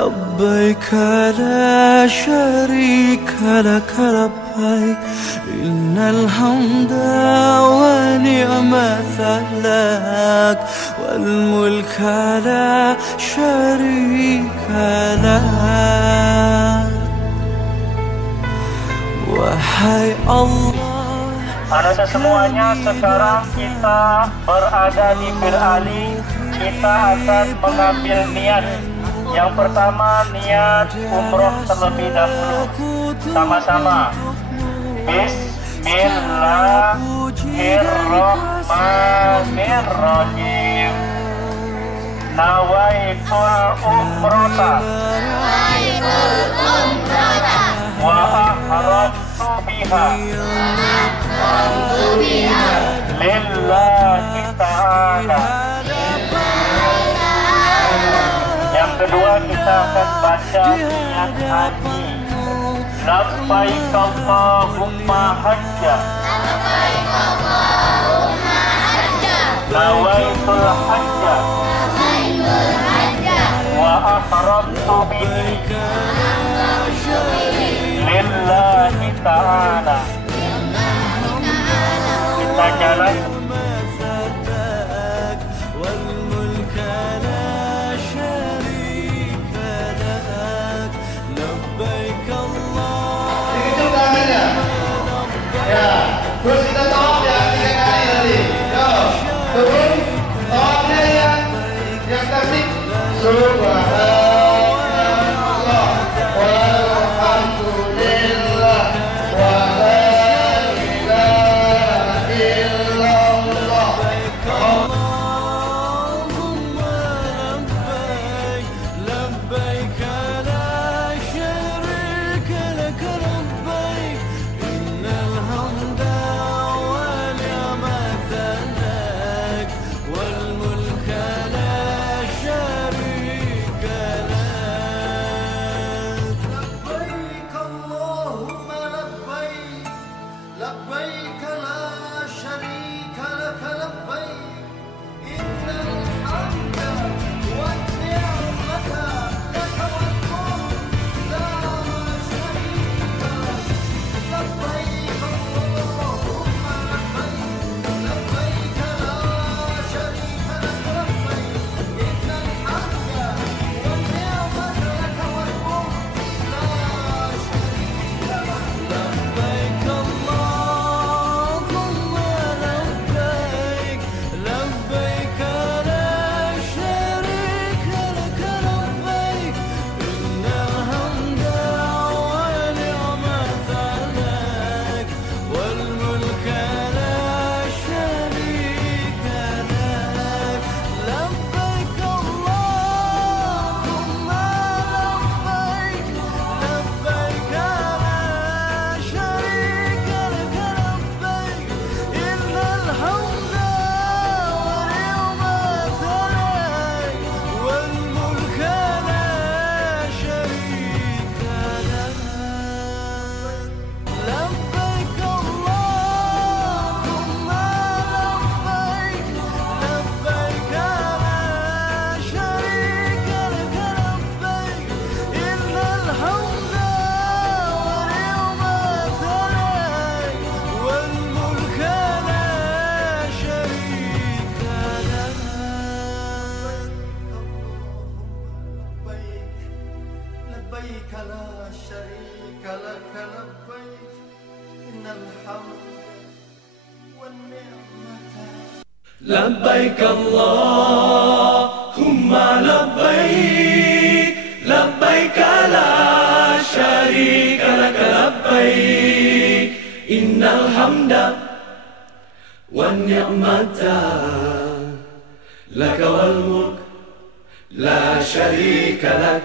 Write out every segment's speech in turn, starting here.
لبيك لا شريك لك لبيك إن الحمد ونعمة لك والملك لا شريك لك. Wahai Allah, Ananda semuanya, sekarang kita berada di Bir Ali. Kita akan mengambil niat. Yang pertama, niat umroh terlebih dahulu. Sama-sama. Bismillahirrahmanirrahim. Nawaitul umrota wa ahramtu biha lillahi ta'ala. Yang kedua, kita akan baca niat haji. Labbaik Allahumma hajja, nawaitul hajja wa ahramtu bihi lillahi ta'ala. Kita jalan. Ya, terus kita tawaf ya 3 kali tadi. Yo, turun, tawafnya yang tasik. Subhanallah, walhamdulillah, wa la ilaha illallah. Allahumma labbaik, labbaik la sharika lak labbaik innal hamda wa ni'mata lak wal mulka la sharika lak. Labbaik Allahumma labbaik, labbaik la sharika lak labbaik innal hamda wa ni'mata lak wal mulk la sharika lak. Labbaik Allahumma labbaik, labbaik la sharika lak labbaik innal hamda wa ni'mata lak wal mulk la sharika lak. Labbaik Allahumma labbaik, labbaik la sharika lak labbaik innal hamda wa ni'mata lak wal mulka la sharika lak. Labbaik Allahumma labbaik, labbaik la sharika lak labbaik innal hamda wa ni'mata lak wal mulka la sharika lak. Labbaik Allahumma labbaik, labbaik la sharika lak labbaik innal hamda wa ni'mata lak wal mulka la sharika lak. لبيك لا شريك لك لبيك إن الحمد والنعمة. لبيك اللهم لبيك، لبيك لا شريك لك لبيك إن الحمد والنعمة لك والملك لا شريك لك.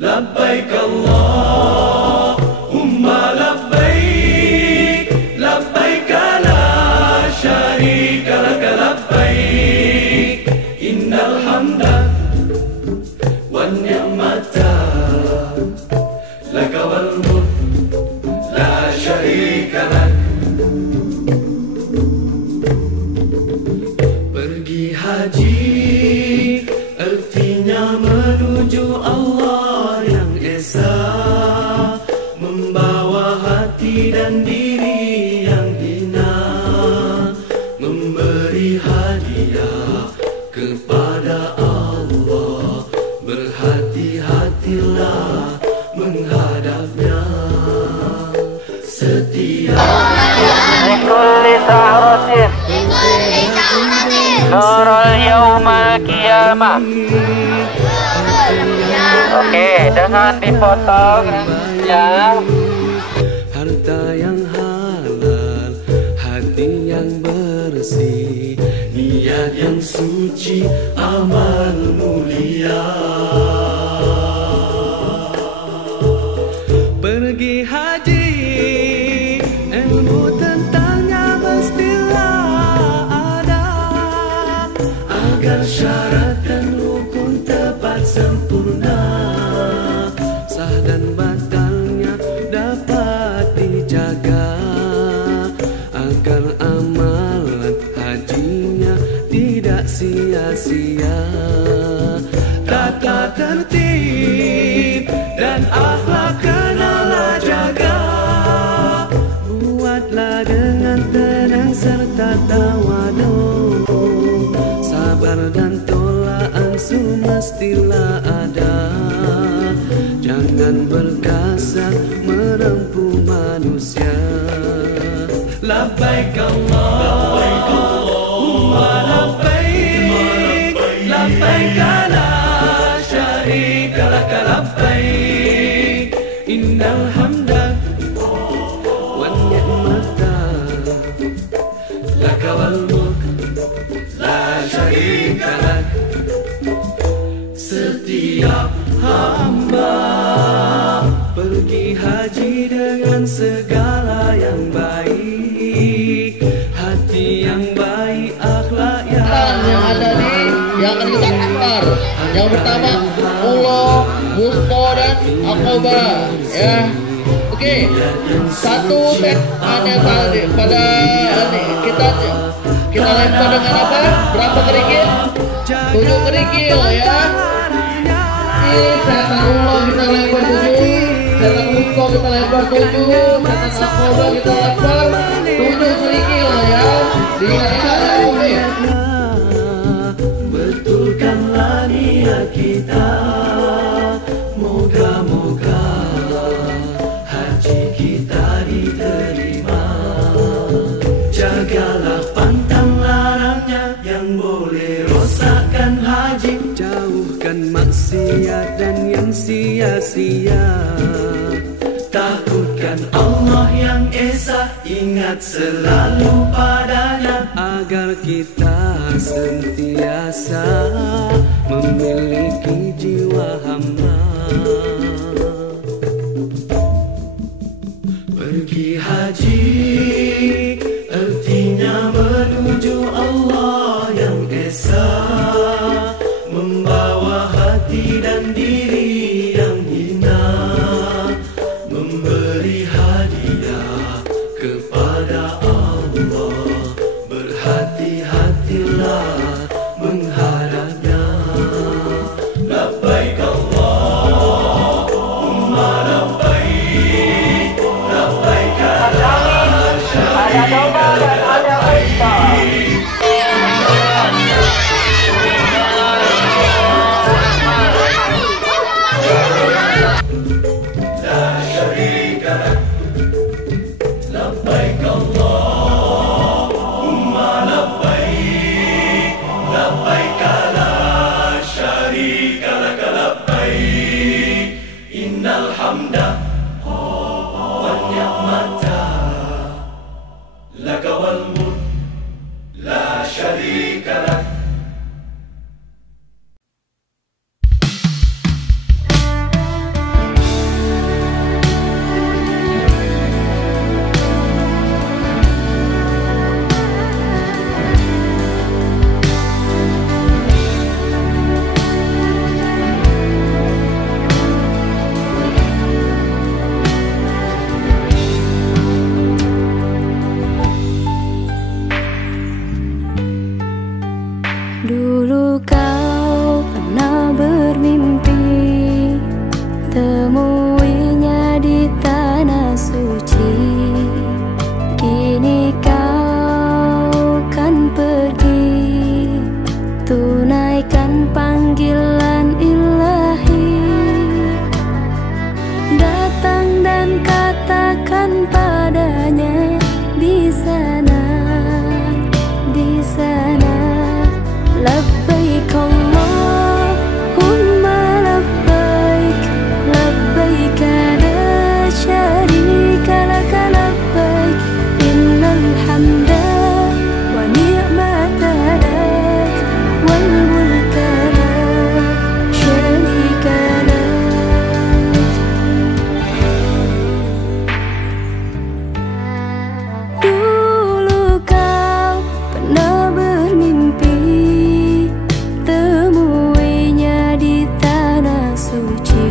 لبيك اللهم لبيك، لبيك لا شريك لك لبيك إن الحمد والنعمة لك والملك لا شريك لك. Pergi haji artinya menuju menuju Allah yang esa, membawa hati dan diri yang hina, memberi hadiah kepada Allah. Berhati-hatilah menghadapnya. Setiap likulli sa'ratin nurul yaumal qiyamah. Oke, dengan dipotong ya. harta yang halal, hati yang bersih, niat yang suci, amal mulia. Pergi haji, ilmu tentangnya mestilah ada, agar syarat dan rukun tepat sempurna, sah dan batalnya dapat dijaga, agar amalan hajinya tidak sia-sia. Tata tertib dan akhlak kenalah jaga, buatlah dengan tenang serta tawadu, sabar dan tolak ansur mestilah ada. Jangan berkasar menempuh manusia. Labbaik Allahumma labbaik, labbaik la syarika lak labbaik, innal hamda wan ni'mata lak wal mulk la syarika lak. Setiap hamba pergi haji dengan segala yang baik, hati yang baik, akhlak yang ada yang akan kita akbar. Yang pertama Ulo, Wusto dan Akoba ya. Oke, satu set ada tadi pada ini kita lempar dengan apa? Berapa kerikil? 7 kerikil ya. Setan Ulo kita lempar 7, setan Wusto kita lempar 7, setan Akoba kita lempar 7 kerikil ya. Lihat ini. Betulkanlah niat kita, moga-moga haji kita diterima. Jagalah pantang larangnya yang boleh rosakkan haji, jauhkan maksiat dan yang sia-sia. Takutkan Allah yang esa, ingat selalu padanya, agar kita sentiasa memiliki jiwa hamba. Pergi haji artinya menuju Allah yang esa, membawa hati dan diri yang hina, memberi hadiah kepada Allah. Berhati-hatilah menghadapnya. Labbaik Allahumma labbaik, labbaik la syarika lak labbaik. Labbaik Allahumma labbaik, labbaik la syarika lak labbaik, innal hamda wan ni'mata lak wal mulk la syarika lak. Dulu kau pernah bermimpi tunaikan panggilan ilahi. Datang dan katakan padanya di sana, labbaik Allahumma labbaik, labbaik la syarika laka labbaik, innal hamda wa ni'mata lak wal mulka la syarika lak. Dulu kau pernah bermimpi temuinya di tanah suci.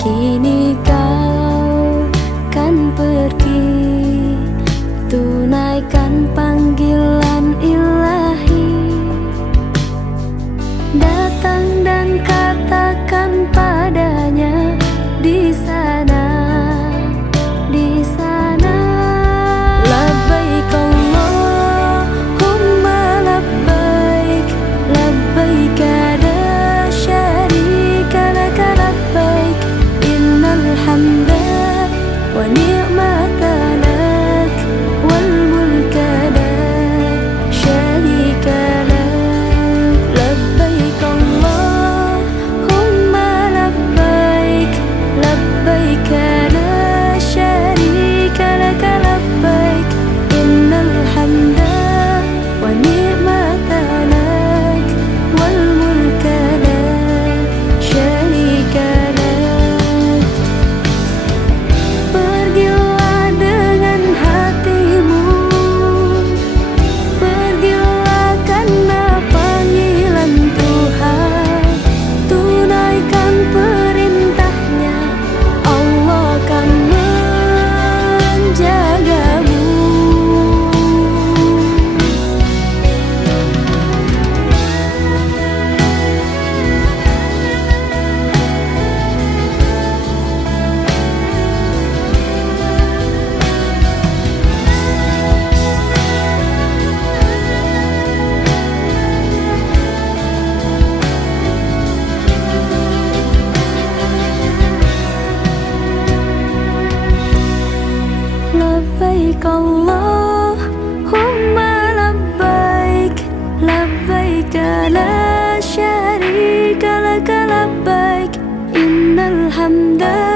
Kini kau kan pergi, tunaikan panggilan ilahi. Datang dan katakan padanya di sana, labbaik Allahumma labbaik, labbaik la syarika laka labbaik, innal hamda wa ni'mata lak wal mulka la syarika lak. Labbaik Allahumma labbaik, labbaik la syarika laka labbaik, innal hamda wa ni'mata lak wal mulka la syarika lak. Pergilah dengan hatimu, pergilah karena panggilan Tuhan. Tunaikan perintahnya, Allah akan menjagamu. Labbaik Allahumma labbaik, labbaik la syarika laka labbaik, innal hamda